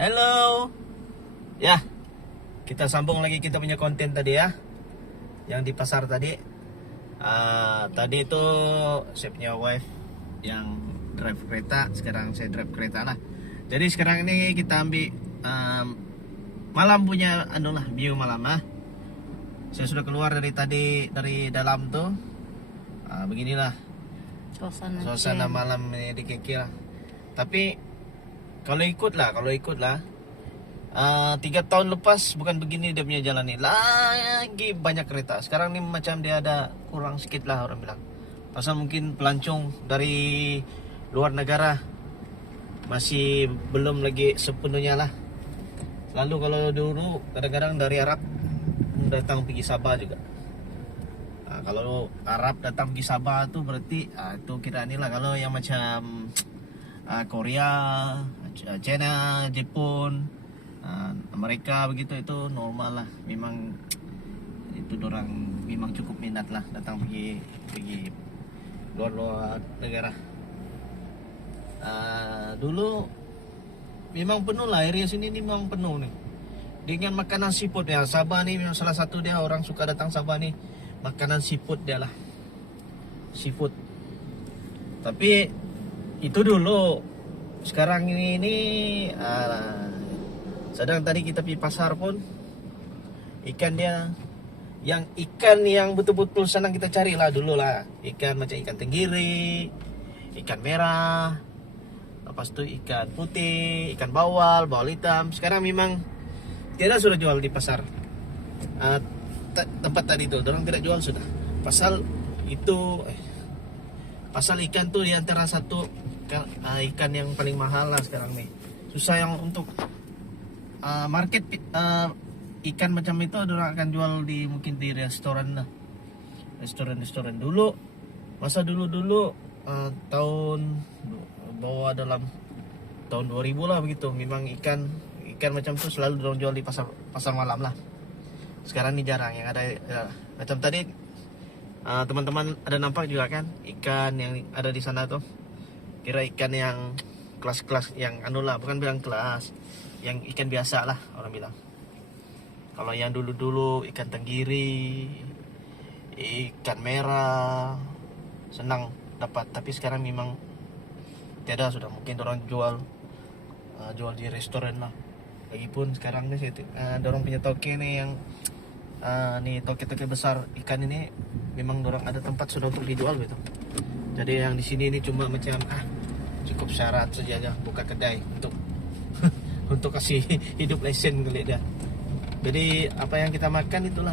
Halo. Ya, kita sambung lagi kita punya konten tadi ya. Yang di pasar tadi. Tadi itu saya punya wife yang drive kereta, sekarang saya drive kereta lah. Jadi sekarang ini kita ambil malam punya view malam lah. Saya sudah keluar dari tadi dari dalam tuh. Beginilah suasana malam ini di KK lah. Tapi kalau ikut lah 3 tahun lepas bukan begini dia punya jalan ini. Lagi banyak kereta. Sekarang ini macam dia ada kurang sedikit lah orang bilang. Pasal mungkin pelancong dari luar negara masih belum lagi sepenuhnya lah. Lalu kalau dulu kadang-kadang dari Arab datang pergi Sabah juga. Kalau Arab datang pergi Sabah tuh berarti itu kira inilah. Kalau yang macam Korea, China, Jepun, Amerika begitu itu normal lah. Memang itu orang memang cukup minat lah datang pergi luar negara. Dulu memang penuh lah, area sini ni memang penuh nih dengan makanan seafood ya. Sabah ni memang salah satu dia orang suka datang Sabah ni, makanan seafood dia lah, seafood. Tapi itu dulu. Sekarang ini sedang tadi kita pergi pasar pun ikan yang betul-betul senang kita cari lah dulu lah. Ikan macam ikan tenggiri, ikan merah, lepas tu ikan putih, ikan bawal hitam. Sekarang memang tidak sudah jual di pasar. Tempat tadi tu orang tidak jual sudah. Pasal itu pasal ikan tu di antara satu ikan yang paling mahal lah sekarang nih. Susah yang untuk market ikan macam itu orang akan jual di mungkin di restoran lah. Restoran dulu, masa dulu tahun bawah dalam tahun 2000 lah begitu. Memang ikan macam tu selalu orang jual di pasar malam lah. Sekarang ini jarang yang ada macam tadi. Teman-teman ada nampak juga kan ikan yang ada di sana tuh. Kira ikan yang kelas-kelas yang bukan bilang kelas, yang ikan biasa lah orang bilang. Kalau yang dulu ikan tenggiri, ikan merah senang dapat, tapi sekarang memang tiada sudah. Mungkin orang jual di restoran lah. Lagipun sekarang nih orang punya toke nih yang nih toke-toke besar ikan ini memang orang ada tempat sudah untuk dijual gitu. Jadi yang di sini ini cuma macam cukup syarat saja buka kedai untuk untuk kasih hidup lesen kali dia. Jadi apa yang kita makan itulah.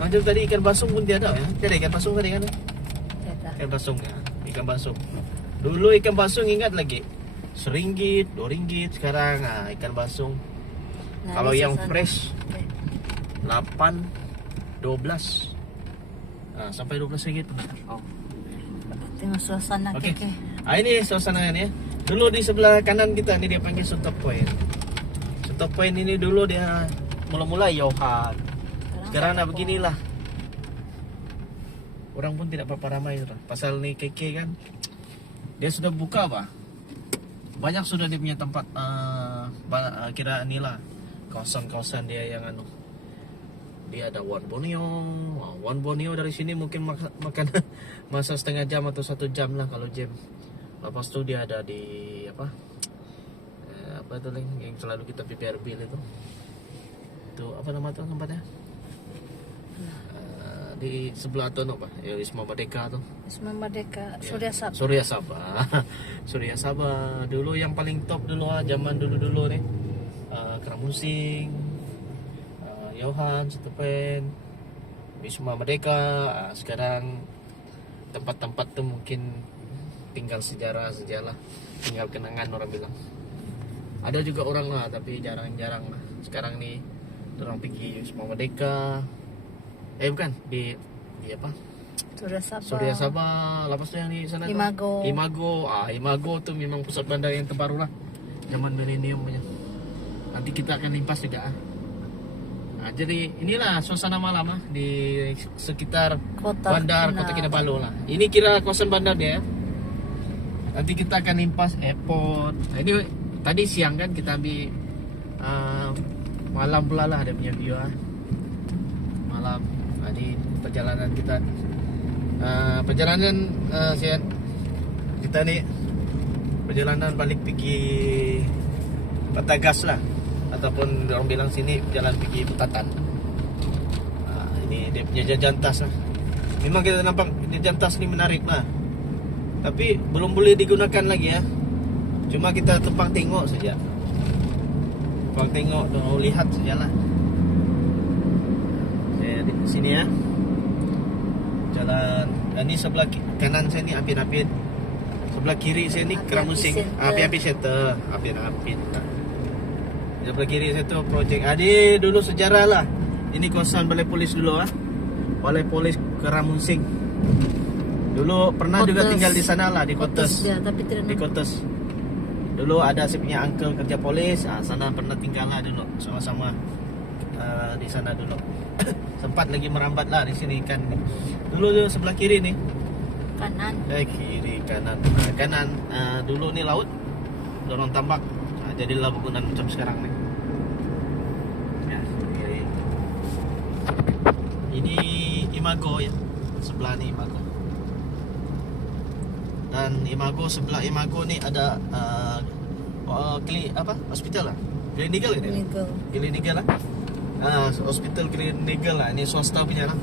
Macam tadi ikan basung pun tiada ya. Tiada ikan basung tadi kan? Ikan basung ya. Ikan basung. Dulu ikan basung ingat lagi RM1, RM2. Sekarang ikan basung. Kalau yang fresh 8, 12. Sampai RM12 pun. Tengok suasana Okay. KK. Ini suasana ya. Dulu di sebelah kanan kita ini dia panggil Suntop Point. Suntop Point ini dulu dia mula-mula Yohan. Sekarang dah beginilah. Orang pun tidak berapa ramai sudah. Pasal ni KK kan dia sudah buka banyak sudah dia punya tempat kira inilah kawasan-kawasan dia yang dia ada One Borneo dari sini mungkin makan masa setengah jam atau 1 jam lah kalau jam. Lepas tu dia ada di apa itu yang selalu kita PPRB itu apa nama tu tempatnya di sebelah tu Wisma Merdeka tu. Wisma Merdeka, Surya Sabha. Surya Sabha dulu yang paling top dulu zaman dulu nih. Kramusing, Yohan, Setepen, Wisma Merdeka. Sekarang tempat-tempat tu mungkin tinggal sejarah, tinggal kenangan orang bilang. Ada juga orang lah tapi jarang-jarang lah. Sekarang nih orang pergi Wisma Merdeka. Bukan di apa? Surya Sabha. Lepas tu yang di sana Imago. Imago tu memang pusat bandar yang terbaru lah. Zaman milenium punya. Nanti kita akan limpas juga. Jadi inilah suasana malam di sekitar bandar Kota Kinabalu lah. Ini kira kawasan bandar dia. Nanti kita akan limpas airport. Ini tadi siang kan kita ambil malam pula lah dia punya view malam. Di perjalanan kita kita nih perjalanan balik pergi Batangas lah, ataupun orang bilang sini jalan pergi Putatan. Ini dia punya jajan tas lah. Memang kita nampak jajan tas ni menarik lah, tapi belum boleh digunakan lagi ya. Cuma kita tumpang tengok saja. Tumpang tengok dan lihat sajalah. Saya di sini ya. Jalan ini sebelah kanan saya ni Apit-Apit. Sebelah kiri saya ni Keramusing. Apit-Apit Center. Apit-Apit. Sebelah kiri saya tu projek. Adi dulu sejarah lah. Ini kawasan balai polis dulu Balai polis Keramusing. Dulu pernah juga tinggal di sana lah, di Kotes. Tapi tidak Di Kotes. Dulu ada saya punya uncle kerja polis, sana pernah tinggal lah dulu sama-sama di sana dulu. Sempat lagi merambat lah di sini kan. Dulu sebelah kiri nih. kanan. Kiri kanan. Kanan dulu nih laut, dorong tambak. Jadilah bangunan macam sekarang nih. Ya, kiri. Ini Imago ya. Sebelah nih Imago. Dan Imago, sebelah Imago ni ada hospital lah, Gleneagle kan? Gleneagle lah. Hospital Gleneagle lah. Ini swasta punya lah.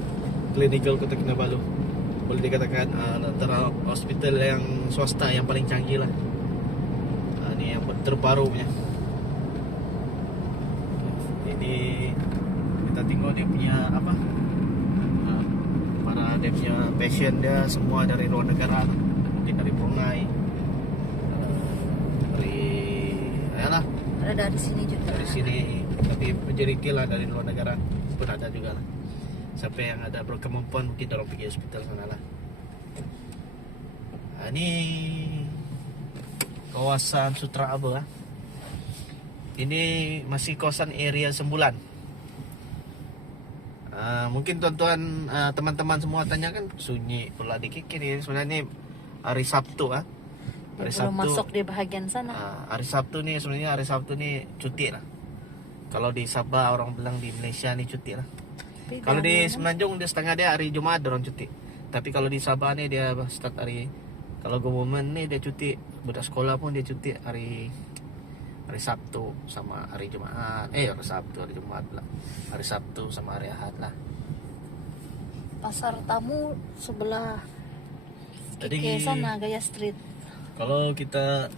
Gleneagle Kota Kinabalu. Boleh dikatakan antara hospital yang swasta yang paling canggih lah. Ini yang terbaru punya. Ini kita tengok dia punya apa? Para dia punya pasien dia semua dari luar negara lah. Dari Brunei, Ada dari sini juga. dari sini, tapi menjerikil lah dari luar negara pun ada juga lah. Sampai yang ada berkemampuan mungkin dorong pergi hospital sana lah. Ini kawasan Sutra Aba. Ini masih kawasan area Sembulan. Mungkin tuan-tuan, teman-teman semua tanya kan sunyi pula dikit ini. Sebenarnya hari Sabtu hari Belum masuk di bahagian sana. Hari Sabtu nih sebenarnya hari Sabtu nih cuti lah. Kalau di Sabah orang bilang di Malaysia nih cuti lah. Kalau di Semenanjung dia setengah dia hari Jumaat orang cuti. Tapi kalau di Sabah nih dia start hari, kalau government nih dia cuti, budak sekolah pun dia cuti hari Sabtu sama hari Jumaat. Hari Sabtu, hari Jumaat lah. Hari Sabtu sama hari Ahad lah. Pasar Tamu sebelah Tadi ke sana Gaya Street. Kalau kita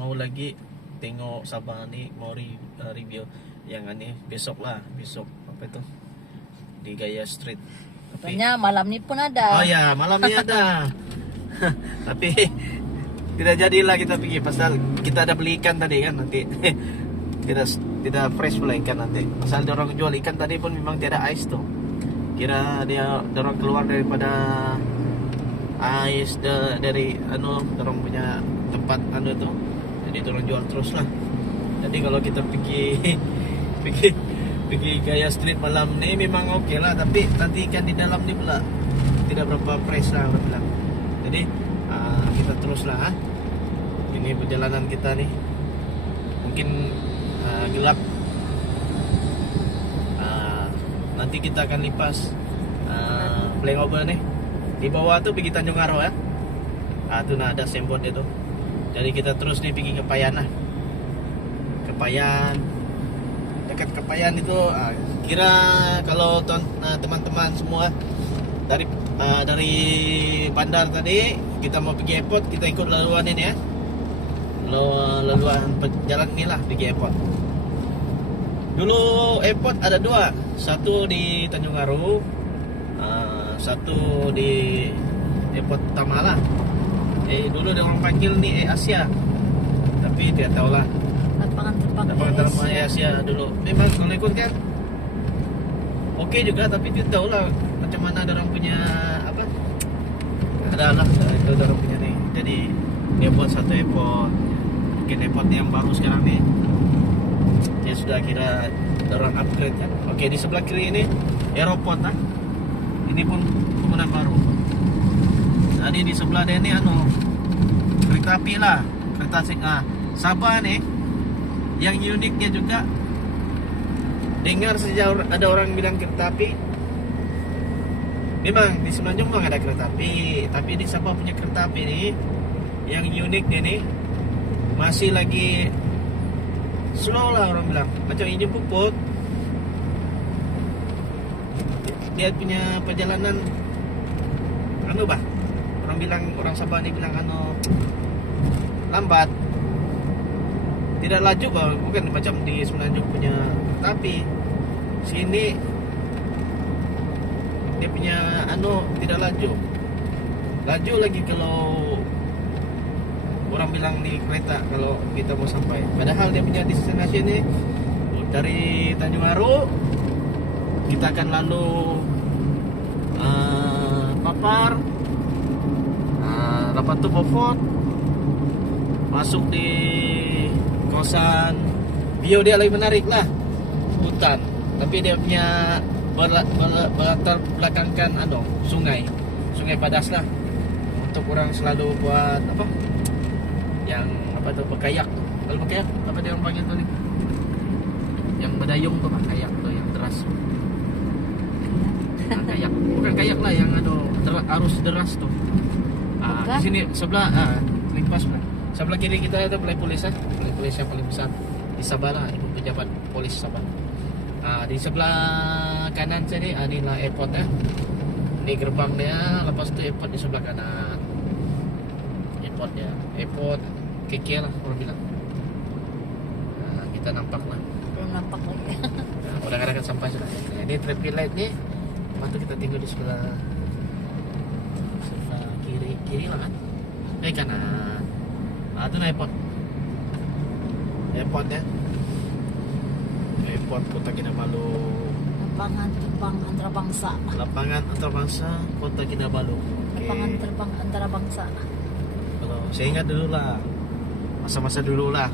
mau lagi tengok Sabah ni, mau review yang ini besok apa itu di Gaya Street. Katanya malam ni pun ada. Oh ya, malam ni ada. Tapi tidak jadilah kita pergi pasal kita ada beli ikan tadi kan nanti. tidak fresh pula ikan nanti. Pasal dorong jual ikan tadi pun memang tiada ais tuh. Kira dia dorong keluar daripada ais dari dorong punya tempat tu. Jadi dorong jual terus lah. Jadi kalau kita pergi Gaya Street malam ni memang okey lah, tapi nanti ikan di dalam ni pula tidak berapa fresh lah orang bilang. Jadi kita teruslah ini perjalanan kita ni mungkin gelap. Nanti kita akan lipas flyover ni. Di bawah tu pergi Tanjung Aro ya. Tu ada signboard dia tu. Jadi kita terus ni pergi ke Payan lah. Ke Payan. Dekat Kepayan itu kira kalau teman-teman semua dari bandar tadi kita mau pergi airport, kita ikut laluan ini ya. Laluan jalan ni lah pergi airport. Dulu airport ada dua, satu di Tanjung Aro, satu di airport utama lah. Dulu dia orang panggil ni Asia, tapi tidak tahulah. Lapangan terbang Asia dulu. Memang kalau ikut kan okey juga, tapi tidak tahulah macam mana orang punya apa. Adalah itu orang punya ni. Jadi dia buat satu airport, mungkin airport yang baru sekarang ni. Dia sudah kira orang upgrade kan. Okey, di sebelah kiri ini aeroport lah. Ini pun bangunan baru. Jadi di sebelah dia ni kereta api lah. Kereta Sabah ni yang uniknya juga dengar sejauh ada orang bilang kereta api. Memang di Semenanjung memang ada kereta api, tapi di Sabah punya kereta api nih yang unik dia nih masih lagi slow lah orang bilang, macam injin puput. Dia punya perjalanan anu bah, orang bilang, orang Sabah ni bilang anu lambat, tidak laju bah, bukan macam di Semenanjung punya kereta api. Sini dia punya anu tidak laju lagi kalau orang bilang di kereta kalau kita mau sampai. Padahal dia punya destinasi ini dari Tanjung Aru kita akan lalu Papar, lepas tu Beaufort, masuk di kawasan bio. Dia lebih menarik lah, hutan, tapi dia punya berlatar belakangkan sungai Padas lah, untuk orang selalu buat apa yang apa tuh berkayak. Kalau berkayak apa dia orang panggil tuh nih, yang berdayung tuh kayak tuh yang deras. Kayak bukan kayak lah, yang arus deras tuh. Di sini sebelah limpas lah. Sebelah kiri kita ada balai polis yang paling besar di Sabah lah, ibu pejabat polis Sabah. Di sebelah kanan sini inilah airport ya. Ini gerbang dia, lepas itu airport di sebelah kanan. Airport KK lah orang bilang. Kita nampak lah. Belum nampak lagi. Udah akan sampai sudah. Ini traffic light nih. Lepas itu kita tinggal di sebelah kiri lah kan. Kanan. Itu airport ya. Airport Kota Kinabalu. Lapangan terbang antarabangsa. Lapangan antarabangsa Kota Kinabalu. Lapangan terbang antarabangsa. Kalau saya ingat dulu lah, masa-masa dulu lah.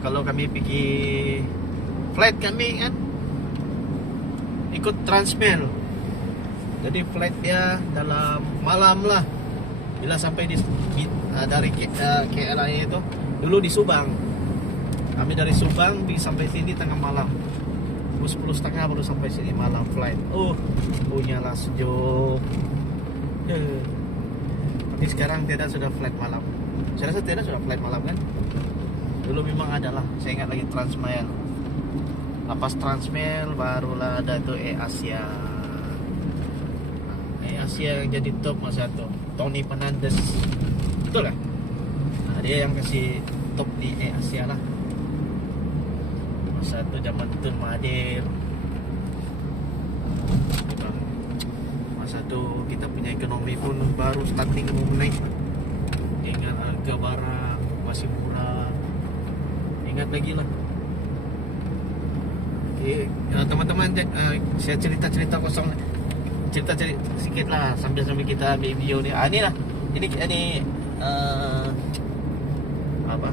Kalau kami pergi flight kami kan ikut Transmail. Jadi flight dia dalam malam lah. Bila sampai dari KLIA itu dulu di Subang. Kami dari Subang sampai sini tengah malam. 10:30 baru sampai sini malam flight. Punyalah sejuk. Tapi sekarang tidak sudah flight malam. Saya rasa tidak sudah flight malam kan. Dulu memang ada lah. Saya ingat lagi Transmail. Lepas Transmail barulah ada itu Asia. Asia yang jadi top masa itu. Tony Fernandes. Betul kan? Dia yang kasih top di Asia lah. Masa itu zaman Tun Mahathir. Masa itu kita punya ekonomi pun baru starting mau naik. Dengan harga barang masih murah. Ingat lagi lah. Teman-teman, saya cerita kosong, cerita sedikit lah sambil kita ambil video ni. Ini lah, ini apa?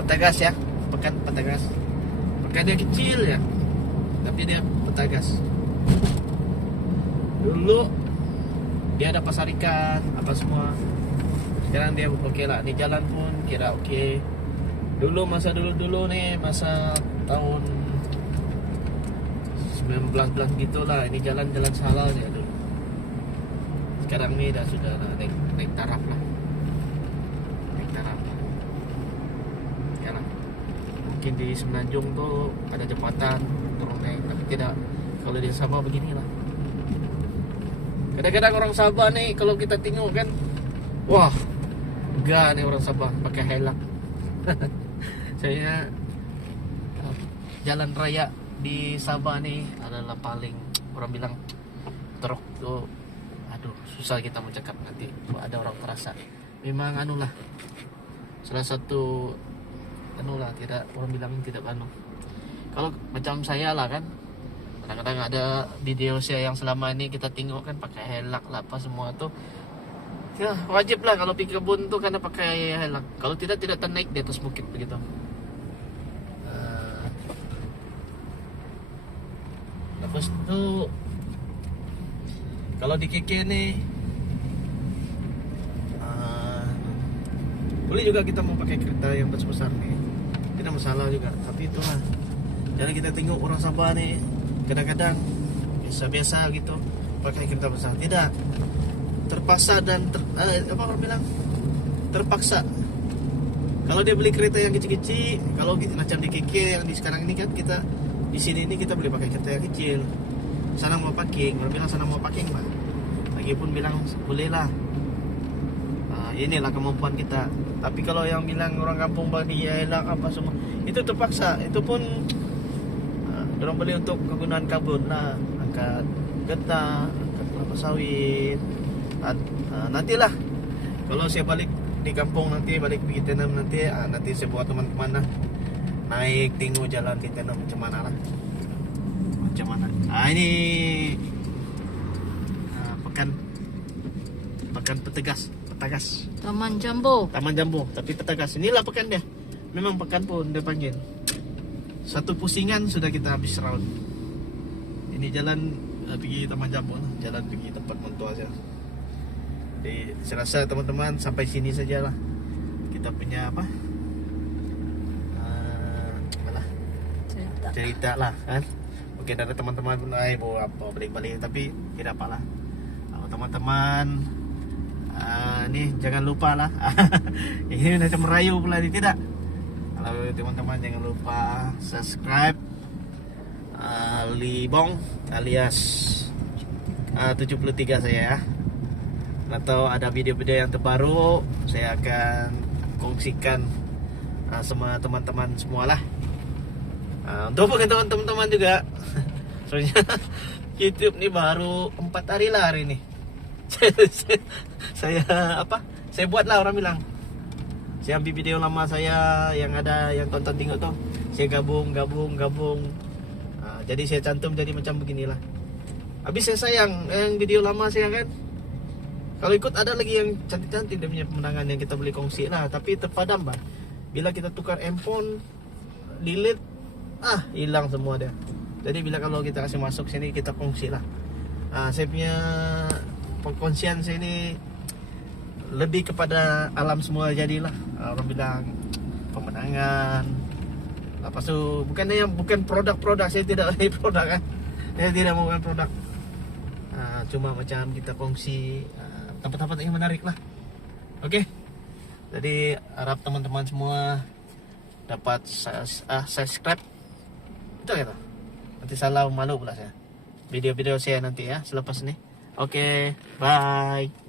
Petagas ya, pekan Petagas. Pekan dia kecil ya, tapi dia Petagas. Dulu dia ada pasar ikan, apa semua. Sekarang dia oke lah. Ini jalan pun kira oke. Dulu masa dulu nih, masa tahun 19 gitulah, ini jalan-jalan salah aja dulu. Sekarang ini sudah naik taraf lah. Naik taraf. Sekarang mungkin di Semenanjung tuh ada jembatan turun naik, tapi tidak kalau di Sabah beginilah. Kadang-kadang orang Sabah nih kalau kita tengok kan, wah, enggak nih orang Sabah pakai helak. Saya jalan raya di Sabah nih adalah paling orang bilang truk tuh, aduh susah kita mau cakap nanti ada orang terasa. Memang anulah salah satu anulah, tidak orang bilang tidak anu. Kalau macam saya lah kan, kadang-kadang ada video saya yang selama ini kita tengok kan pakai helak lah apa semua tuh. Ya wajib lah kalau pergi kebun tuh karena pakai helak. Kalau tidak ternaik di atas bukit begitu. Lepas itu kalau di KK nih boleh juga kita mau pakai kereta yang besar nih, tidak masalah juga. Tapi itulah Jadi kita tengok orang Sabah nih kadang-kadang biasa-biasa gitu pakai kereta besar. Tidak, terpaksa dan apa orang bilang, terpaksa. Kalau dia beli kereta yang kecil-kecil, kalau macam di KK yang di sekarang ini kan, kita di sini ini kita beli pakai kereta yang kecil. Sana mau parking, orang bilang sana mau parking mah. Lagi pun bilang boleh lah. Inilah kemampuan kita. Tapi kalau yang bilang orang kampung bagi hilang apa semua, itu terpaksa. Itu pun orang beli untuk kegunaan kebun lah, angkat getah, angkat kelapa sawit. Nantilah kalau saya balik di kampung nanti, balik pergi tanam nanti, nanti saya buat teman-teman lah naik tengok jalan di tanam macam mana lah, macam mana. Ini pekan petegas. Taman Jambu. Taman Jambu, tapi petegas. Inilah pekan dia. Memang pekan pun dia panggil. Satu pusingan sudah kita habis round. Ini jalan pergi Taman Jambu lah. Jalan pergi tempat mentua saya. Jadi saya rasa teman-teman sampai sini sajalah kita punya apa? Cerita lah kan. Mungkin ada teman-teman pun bawa apa balik-balik, tapi tidak apalah. Kalau teman-teman nih jangan lupa lah. Ini macam merayu pula nih, tidak. Kalau teman-teman jangan lupa subscribe Libong alias 73 saya ya. Atau ada video-video yang terbaru saya akan kongsikan sama teman-teman semualah. Untuk teman-teman juga. Soalnya YouTube nih baru 4 hari lah hari ini. Saya buatlah, orang bilang. Saya ambil video lama saya yang ada yang tonton tengok tuh. Saya gabung. Jadi saya cantum jadi macam beginilah. Habis saya sayang yang video lama saya kan. Kalau ikut ada lagi yang cantik-cantik dia punya pemandangan yang kita boleh kongsi lah, tapi terpadam bah. Bila kita tukar handphone, delete, hilang semua dia. Jadi bila kalau kita kasih masuk sini kita kongsi lah. Saya punya perkongsian saya ini lebih kepada alam semua jadilah. Orang bilang pemandangan. Lepas tu bukan produk-produk, saya tidak ada produk kan. Saya tidak mahukan produk. Cuma macam kita kongsi tempat-tempat yang menarik lah. Oke. Jadi harap teman-teman semua dapat subscribe. Itu kata. Nanti salah malu pula saya. Video-video saya nanti ya selepas ini. Oke, bye.